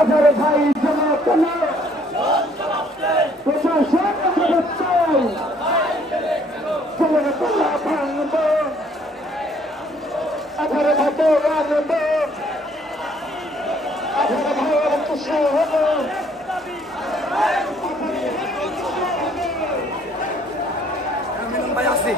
আধার ভাই জমা কেন প্রশাসন চলে তোলা ভাঙব আধার ভাত রাখব আধার ভাইয়ের খুশি হব ভাই আসি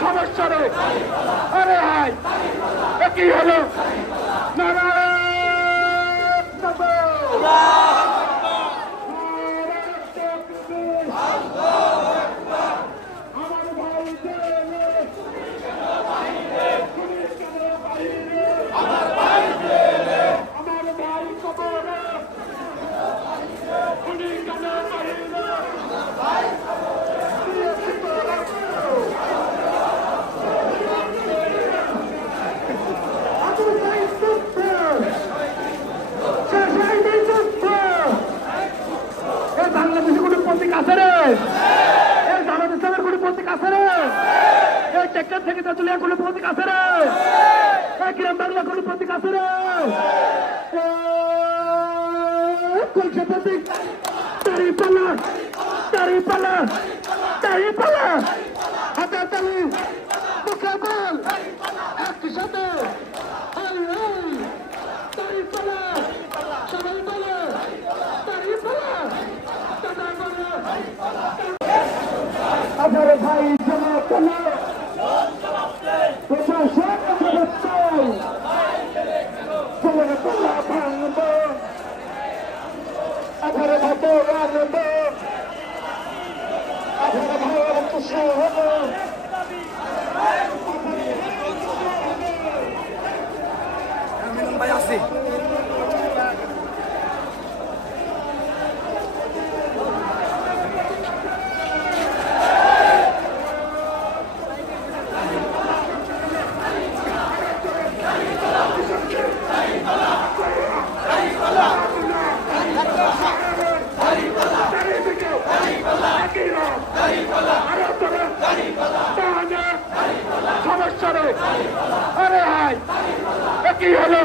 সমস্যা নেই আরে হাই কি হলো বাংলাদেশে কোনো প্রতীক আছে রে এই জামাত ইসলামের কোনো প্রতীক আছে রে এই টেক্কার থেকে তেঁতুলিয়া কোনো প্রতীক আছে রে এই গ্রাম বাংলা কোনো প্রতীক আছে রে কোনছে প্রতীক দাঁড়িপাল্লা দাঁড়িপাল্লা দাঁড়িপাল্লা হাতে তালি মুখে বল একই সাথে দাঁড়িপাল্লা সবাই বলে দাঁড়িপাল্লা আধার ভাই জমা কেন প্রশাসন চলে তোলা ভাঙব আধার ভাত রাখব আধার ভাইয়ের খুশি হব ভাই আসি সমস্যা নেই আরে হাই কি হলো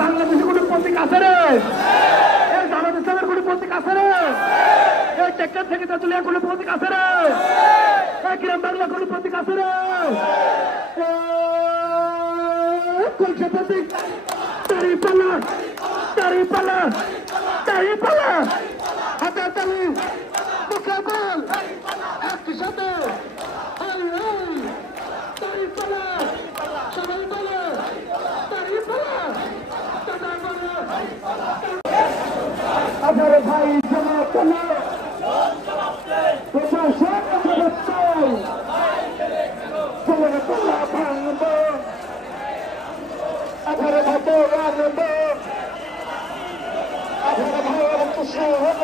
বাংলাদেশে কোনো প্রতীক আছে রে এই জামাত ইসলামের কোনো প্রতীক আছে রে এই টেক্কার থেকে তেঁতুলিয়া কোনো প্রতীক আছে রে এই গ্রাম বাংলা কোনো প্রতীক আছে রে কোনছে প্রতীক দাঁড়িপাল্লা দাঁড়িপাল্লা দাঁড়িপাল্লা হাতে তালি মুখে বল একই সাথে দাঁড়িপাল্লা সবাই বলে দাঁড়িপাল্লা আধার ভাই জমা কেন প্রশাসন চলে তোলা ভাঙব আধার ভাত রাখব আধার ভাইয়ের খুশি হব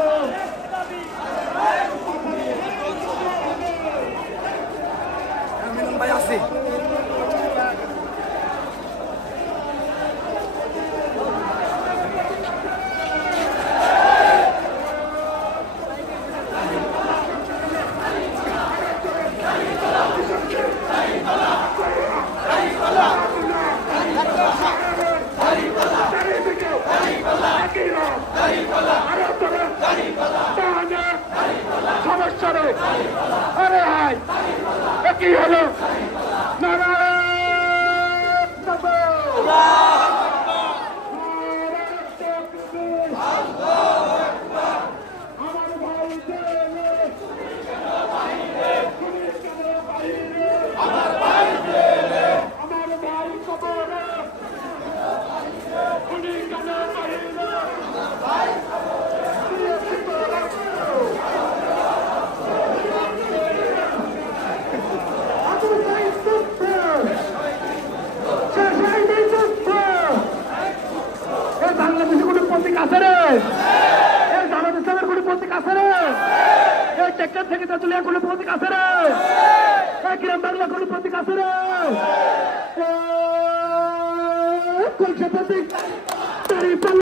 আমার ভাই জেলে, পুলিশ কেন বাইরে, আমার ভাই কবরে, পুলিশ কেন বাইরে, আবু সাইদ মুক্ত, শেষ হয়নি যুদ্ধ। এই বাংলাদেশে কোনো প্রতীক আছে রে? এই জামাত ইসলামের কোনো প্রতীক আছে রে? এই টেক্কার থেকে তেঁতুলিয়া কোনো প্রতীক আছে রে? এই গ্রাম বাংলা কোনো প্রতীক আছে রে? কোন সে প্রতীক?